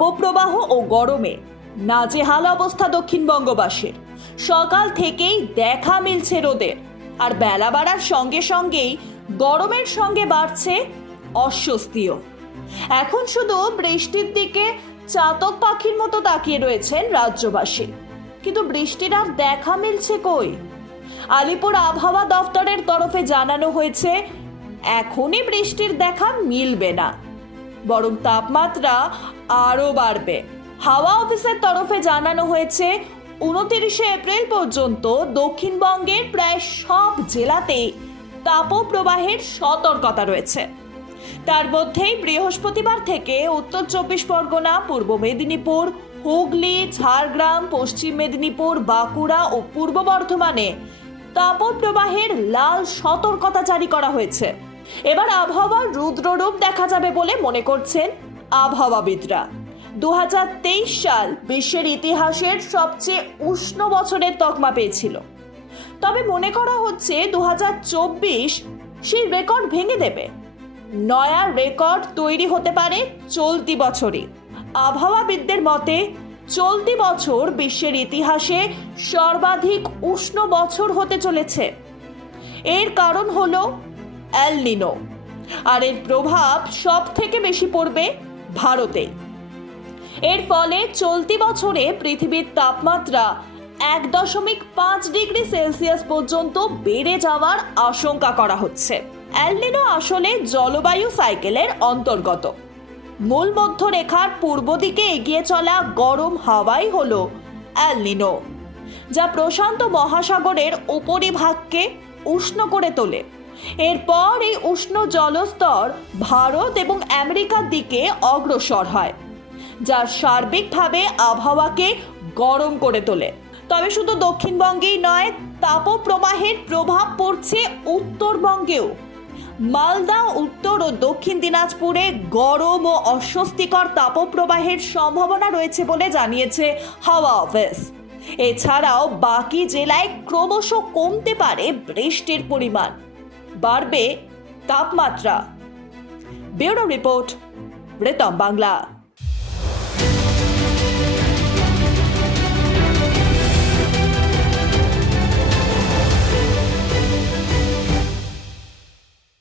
তাপপ্রবাহ ও গরমে নাজেহাল অবস্থা দক্ষিণবঙ্গবাসীর। সকাল থেকেই দেখা মিলছে রোদের। আর বেলা বাড়ার সঙ্গে সঙ্গেই গরমের সঙ্গে বাড়ছে অস্বস্তিও। এখন শুধু বৃষ্টির দিকে চাতক পাখির মতো তাকিয়ে রয়েছেন রাজ্যবাসী। কিন্তু বৃষ্টির আর দেখা মিলছে কই? আলিপুর আবহাওয়া দফতরের তরফে জানানো হয়েছে, এখনই বৃষ্টির দেখা মিলবে না। বরং তাপমাত্রা আরও বাড়বে। হাওয়া অফিসের তরফে জানানো হয়েছে, উনতিরিশে এপ্রিল পর্যন্ত দক্ষিণবঙ্গের প্রায় সব জেলাতেই তাপপ্রবাহের সতর্কতা রয়েছে। তার মধ্যেই বৃহস্পতিবার থেকে উত্তর চব্বিশ পরগনা, পূর্ব মেদিনীপুর, হুগলি, ঝাড়গ্রাম, পশ্চিম মেদিনীপুর, বাঁকুড়া ও পূর্ব বর্ধমানে তাপপ্রবাহের লাল সতর্কতা জারি করা হয়েছে। এবার আবহাওয়ার রুদ্ররূপ দেখা যাবে বলে মনে করছেন আবহাওয়াবিদরা। দু হাজার তেইশ সাল বিশ্বের ইতিহাসের সবচেয়ে উষ্ণ বছরের তকমা পেয়েছিল। তবে মনে করা হচ্ছে দু হাজার চব্বিশ সেই রেকর্ড ভেঙে দেবে। নয়া রেকর্ড তৈরি হতে পারে চলতি বছরে। আবহাওয়াবিদদের মতে, চলতি বছর বিশ্বের ইতিহাসে সর্বাধিক উষ্ণ বছর হতে চলেছে। এর কারণ হলো অ্যাল নিনো। আর এর প্রভাব সব থেকে বেশি পড়বে ভারতে। এর ফলে চলতি বছরে পৃথিবীর তাপমাত্রা এক দশমিক পাঁচ ডিগ্রি সেলসিয়াস পর্যন্ত বেড়ে যাওয়ার আশঙ্কা করা হচ্ছে। অ্যালনিনো আসলে জলবায়ু সাইকেলের অন্তর্গত। মূল মধ্যরেখার পূর্ব দিকে এগিয়ে চলা গরম হাওয়াই হল অ্যালনিনো যা প্রশান্ত মহাসাগরের উপরিভাগকে উষ্ণ করে তোলে। এরপর এই উষ্ণ জলস্তর ভারত এবং আমেরিকার দিকে অগ্রসর হয়, যা সার্বিকভাবে আবহাওয়াকে গরম করে তোলে। তবে শুধু দক্ষিণবঙ্গেই নয়, তাপপ্রবাহের প্রভাব পড়ছে উত্তরবঙ্গেও। মালদা, উত্তর ও দক্ষিণ দিনাজপুরে গরম ও অস্বস্তিকর তাপপ্রবাহের সম্ভাবনা রয়েছে বলে জানিয়েছে হাওয়া অফিস। এছাড়াও বাকি জেলায় ক্রমশ কমতে পারে বৃষ্টির পরিমাণ। বাড়বে তাপমাত্রা। ব্যুরো রিপোর্ট রেতম বাংলা।